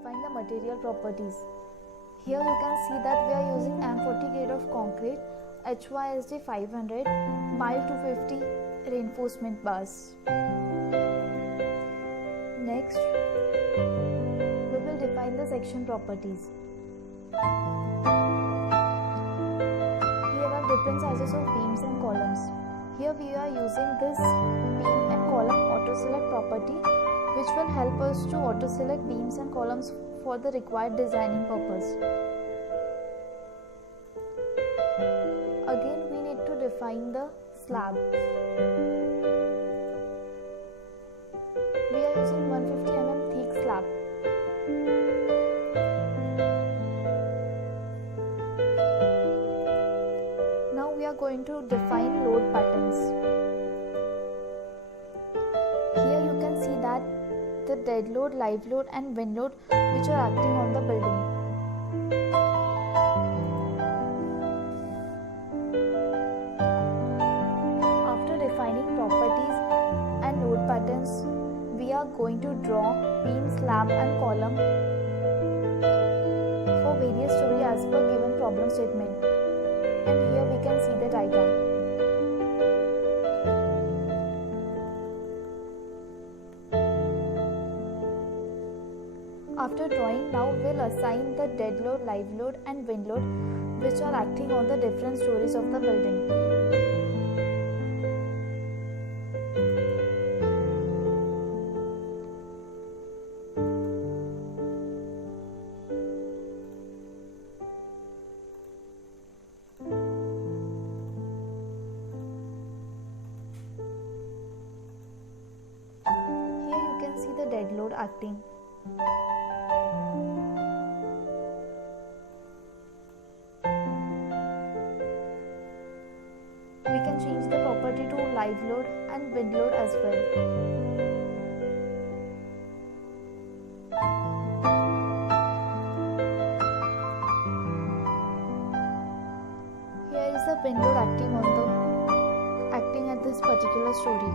define the material properties. Here you can see that we are using M40 grade of concrete, HYSD 500, mild 250 reinforcement bars. Next, we will define the section properties. Here are different sizes of beams and columns. Here we are using this beam and column auto select property, which will help us to auto select beams and columns for the required designing purpose. Again, we need to define the slab. We are using 150 mm thick slab. Now we are going to define load patterns. Here you can see that the dead load, live load and wind load which are acting on the building. After defining properties and load patterns, we are going to draw beam, slab and column for various stories as per given problem statement. And here we can see the diagram. After drawing, now we'll assign the dead load, live load and wind load which are acting on the different stories of the building. Here you can see the dead load acting. We can change the property to live load and wind load as well. Here is the wind load acting at this particular story.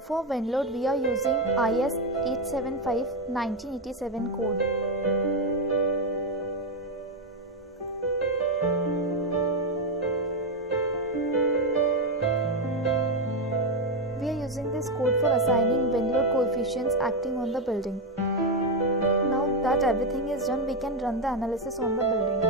For wind load, we are using IS 875 1987 code. We are using this code for assigning wind load coefficients acting on the building. Now that everything is done, we can run the analysis on the building.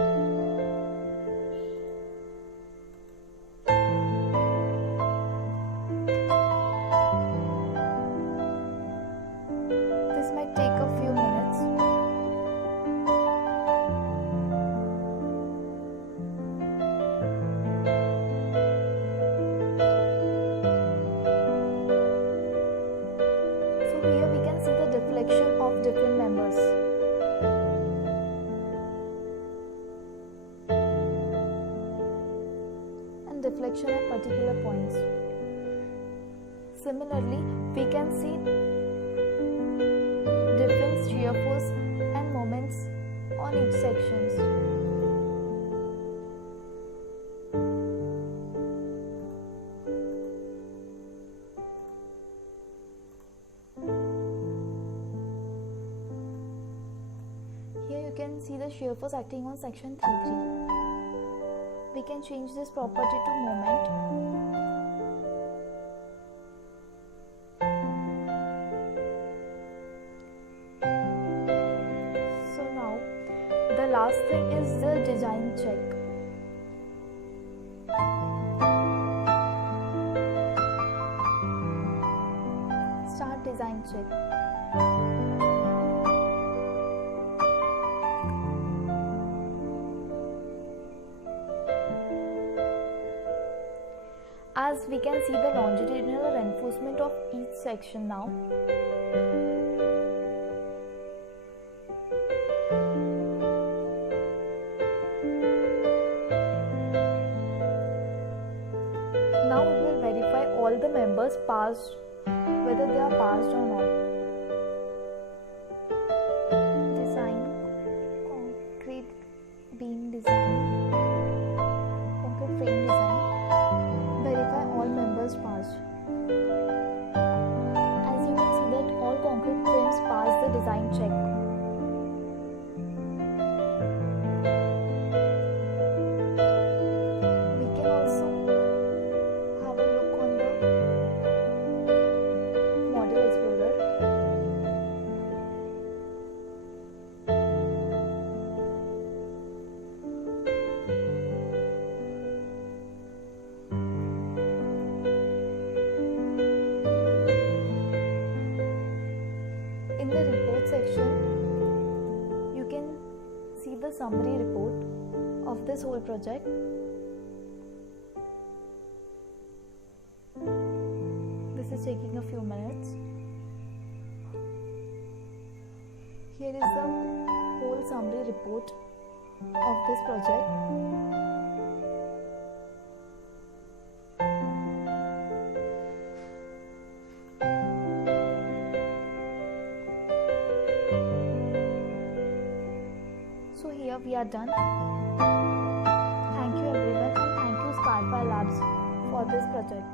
This might take a few minutes. So here we can see the deflection of different members. And deflection at particular points. Similarly, we can see different shear force and moments on each sections. Here you can see the shear force acting on section 3.3. We can change this property to moment. The last thing is the design check. Start design check. As we can see the longitudinal reinforcement of each section now. Now we will verify all the members passed, whether they are passed or not. Design, concrete beam design, concrete frame design. Verify all members passed. section, you can see the summary report of this whole project. This is taking a few minutes. Here is the whole summary report of this project. So here we are done. Thank you everyone, and thank you skyfillabs for this project.